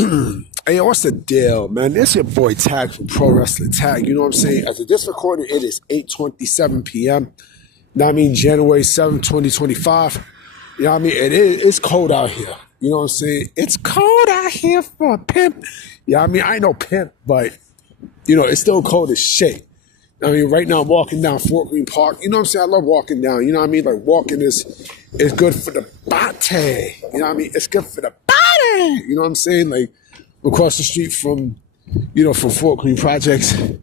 Hey, what's the deal, man? It's your boy Tag from Pro Wrestling Tag. You know what I'm saying? As of this recording, it is 8:27 p.m. Now I mean January 7th, 2025. You know what I mean? It's cold out here. You know what I'm saying? It's cold out here for a pimp. Yeah, I mean, I ain't no pimp, but you know, it's still cold as shit. I mean, right now I'm walking down Fort Greene Park. You know what I'm saying? I love walking down. You know what I mean? Like walking is good for the body. You know what I mean? It's good for the body. You know what I'm saying? Like across the street from, from Fort Greene Projects, a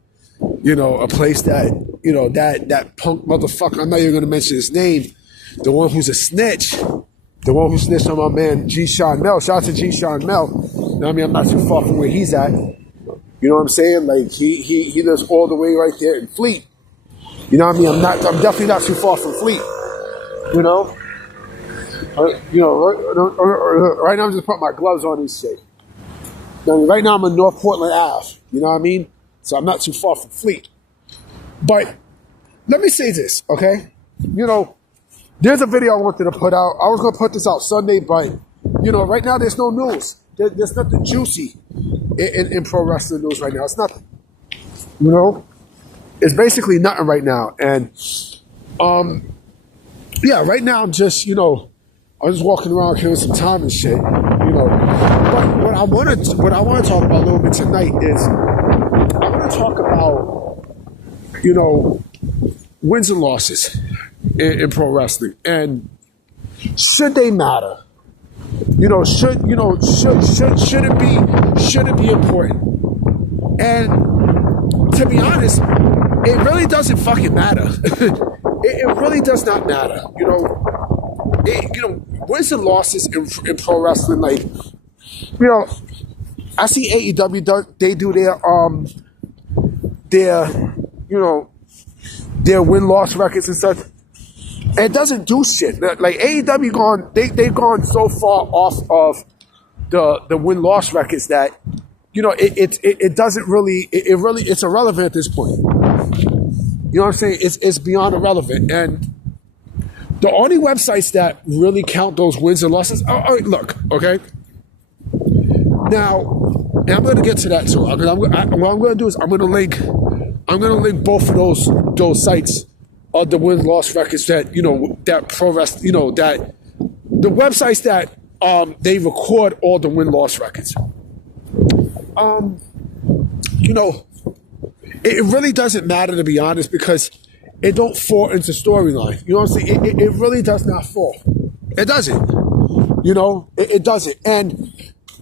place that, that punk motherfucker, I'm not even going to mention his name, the one who's a snitch, the one who snitched on my man G. Sean Mel. Shout out to G. Sean Mel. You know what I mean? I'm not too far from where he's at. You know what I'm saying? Like he lives all the way right there in Fleet. You know what I mean? I'm definitely not too far from Fleet. Right now I'm just putting my gloves on and shit. Right now I'm in North Portland Ave. You know what I mean? So I'm not too far from Fleet. But let me say this, okay? There's a video I wanted to put out. I was going to put this out Sunday, but, right now there's no news. There's nothing juicy in pro wrestling news right now. It's nothing. It's basically nothing right now. And, right now I'm just, I'm just walking around killing some time and shit, But what I want to talk about a little bit tonight is I want to talk about, wins and losses in pro wrestling, and should they matter? Should it be important? And to be honest, it really doesn't fucking matter. it really does not matter. Wins and losses in pro wrestling, like, I see AEW, they do their win-loss records and such. It doesn't do shit. Like AEW they've gone so far off of the win-loss records that, it doesn't really, it's irrelevant at this point. You know what I'm saying? It's beyond irrelevant. And the only websites that really count those wins and losses, look, okay? Now, and I'm going to get to that too. What I'm going to do is I'm going to link both of those sites of the win-loss records that, that pro wrestling, that the websites that they record all the win-loss records. It really doesn't matter, to be honest, because it don't fall into storyline. You know what I'm saying? It really does not fall. It doesn't. It doesn't. And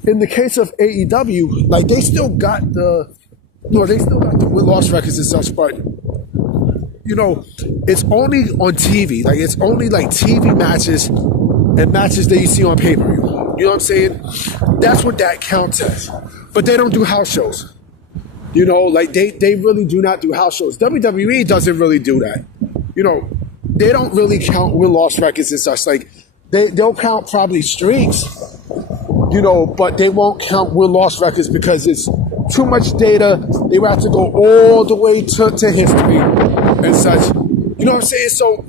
in the case of AEW, like they still got the win-loss records and such, but it's only on TV. Like it's only like TV matches and matches that you see on pay-per-view. You know what I'm saying? That's what that counts as. But they don't do house shows. Like they really do not do house shows. WWE doesn't really do that. They don't really count win-loss records and such. Like they'll count probably streaks, but they won't count win-loss records because it's too much data. They would have to go all the way to history and such. You know what I'm saying? So,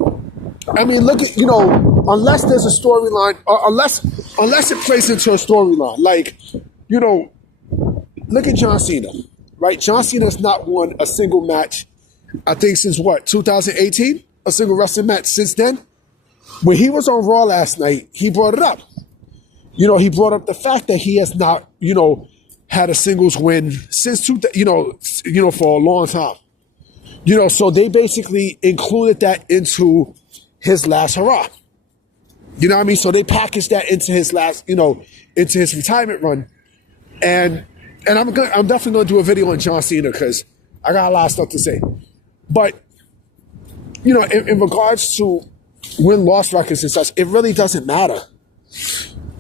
I mean, look at, unless there's a storyline, unless it plays into a storyline, like, look at John Cena, right? John Cena's not won a single match, I think since 2018? A single wrestling match since then? When he was on Raw last night, he brought it up. He brought up the fact that he has not, had a singles win since, for a long time. So they basically included that into his last hurrah. You know what I mean? So they packaged that into his last, into his retirement run. And I'm definitely going to do a video on John Cena because I got a lot of stuff to say. But, in regards to win-loss records and such, it really doesn't matter.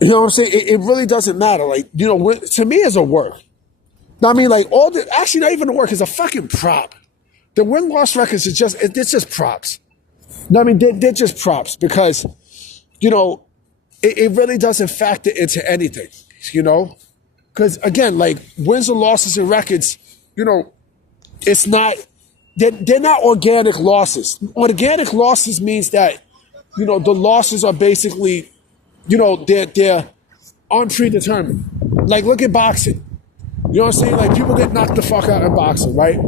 You know what I'm saying? It really doesn't matter. Like, to me, it's a work. I mean, like, actually not even a work, it's a fucking prop. The win-loss records it's just props. I mean, they're just props because, it really doesn't factor into anything, Because, again, like, wins and losses and records, it's not, they're not organic losses. Organic losses means that, the losses are basically, they're unpredetermined. Like, look at boxing. You know what I'm saying? Like, people get knocked the fuck out in boxing, right?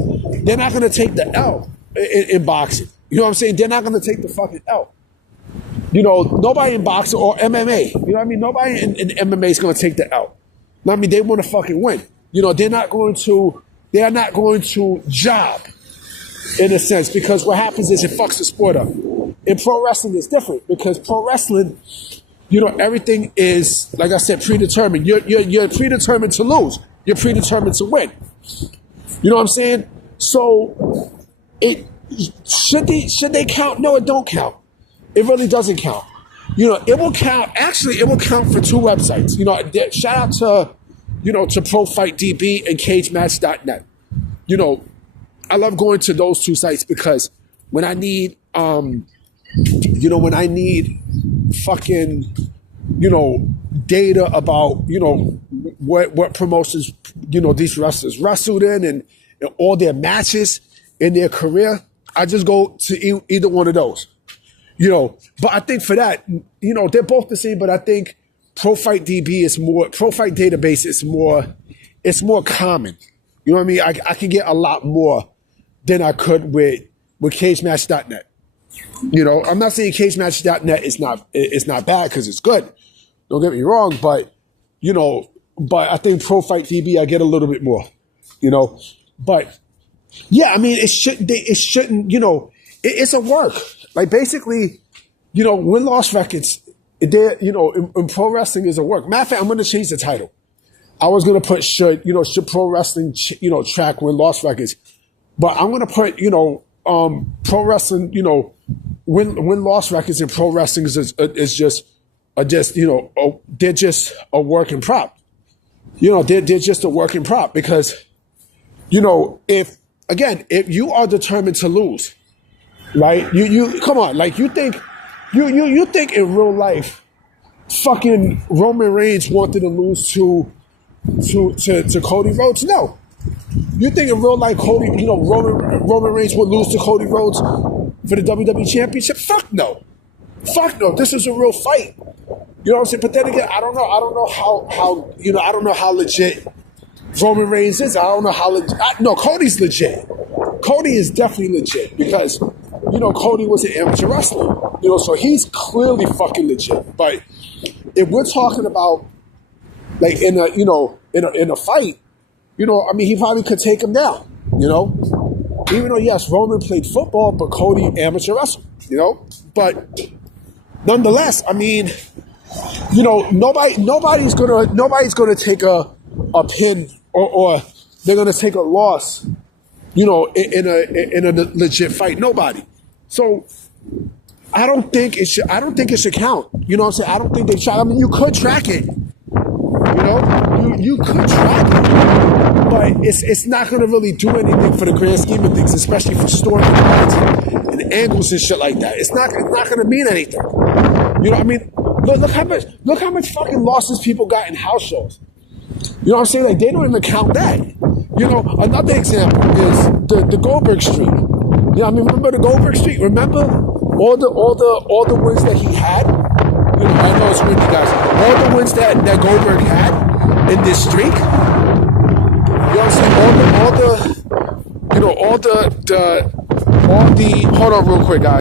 They're not going to take the L in boxing. You know what I'm saying? They're not going to take the fucking L. You know, nobody in boxing or MMA, you know what I mean? Nobody in MMA is going to take the L. You know what I mean? They want to fucking win. You know, they are not going to job, in a sense, because what happens is it fucks the sport up. In pro wrestling, it's different, because pro wrestling, you know, everything is, like I said, predetermined. You're predetermined to lose. You're predetermined to win. You know what I'm saying? So, should they count? No, it don't count. It really doesn't count. You know, it will count. Actually, it will count for 2 websites. You know, shout out to, you know, to Pro Fight DB and CageMatch.net. You know, I love going to those 2 sites because when I need, fucking, you know, data about, you know, what promotions, you know, these wrestlers wrestled in and all their matches in their career, I just go to either one of those. You know, but I think for that, you know, they're both the same, but I think Pro Fight Database is it's more common. You know what I mean? I can get a lot more than I could with CageMatch.net. You know, I'm not saying CageMatch.net is not bad, because it's good. Don't get me wrong, but, you know, I think Pro Fight DB, I get a little bit more, you know, but yeah, I mean, it shouldn't, you know, it's a work. Like, basically, you know, win-loss records, you know, in pro wrestling is a work. Matter of fact, I'm going to change the title. I was going to put should pro wrestling, you know, track win-loss records, but I'm going to put, you know, pro wrestling, you know, win-loss records in pro wrestling is just, you know, they're just a working prop. You know, they're just a working prop because, you know, if you are determined to lose, right? You come on, like, you think in real life, fucking Roman Reigns wanted to lose to Cody Rhodes? No. You think in real life Roman Reigns would lose to Cody Rhodes for the WWE Championship? Fuck no. Fuck no. This is a real fight. You know what I'm saying? But then again, I don't know how you know, I don't know how legit Roman Reigns is. I don't know how legit. No, Cody's legit. Cody is definitely legit because, you know, Cody was an amateur wrestler. You know, so he's clearly fucking legit. But if we're talking about, like, in a fight, you know, I mean, he probably could take him down, you know? Even though, yes, Roman played football, but Cody amateur wrestled, you know? But nonetheless, I mean, you know, nobody's gonna take a pin or they're gonna take a loss, you know, in a legit fight. Nobody. So I don't think it should count. You know what I'm saying? I don't think they should. I mean, you could track it. You know, you could track it, but it's not going to really do anything for the grand scheme of things, especially for storylines and angles and shit like that. It's not going to mean anything. You know what I mean? Look how much fucking losses people got in house shows. You know what I'm saying? Like, they don't even count that. You know, another example is the Goldberg streak. You know, I mean, remember the Goldberg streak? Remember all the wins that he had? You know, I know it's windy, guys. All the wins that Goldberg had in this streak. You know what I'm saying? Hold on real quick, guys.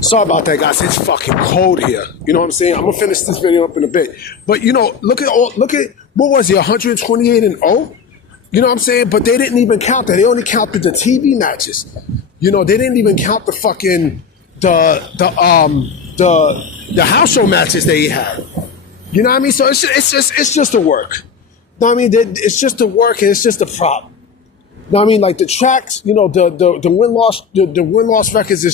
Sorry about that, guys. It's fucking cold here. You know what I'm saying? I'm gonna finish this video up in a bit. But, you know, look at what was he, 128-0? You know what I'm saying? But they didn't even count that. They only counted the TV matches. You know, they didn't even count the fucking the house show matches that he had. You know what I mean? So it's just a work. You know what I mean? It's just a work and it's just a prop. You know what I mean? Like, the tracks, you know, the win-loss records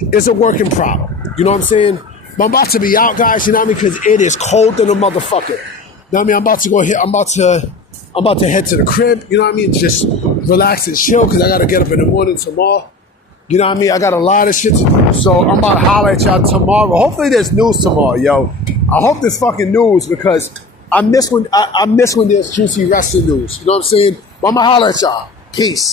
it's a working prop. You know what I'm saying? But I'm about to be out, guys, you know what I mean? Because it is cold than a motherfucker. You know what I mean? I'm about to head to the crib, you know what I mean? Just relax and chill because I got to get up in the morning tomorrow. You know what I mean? I got a lot of shit to do. So I'm about to holler at y'all tomorrow. Hopefully there's news tomorrow, yo. I hope there's fucking news because I miss when there's juicy wrestling news. You know what I'm saying? But I'm going to holler at y'all. Peace.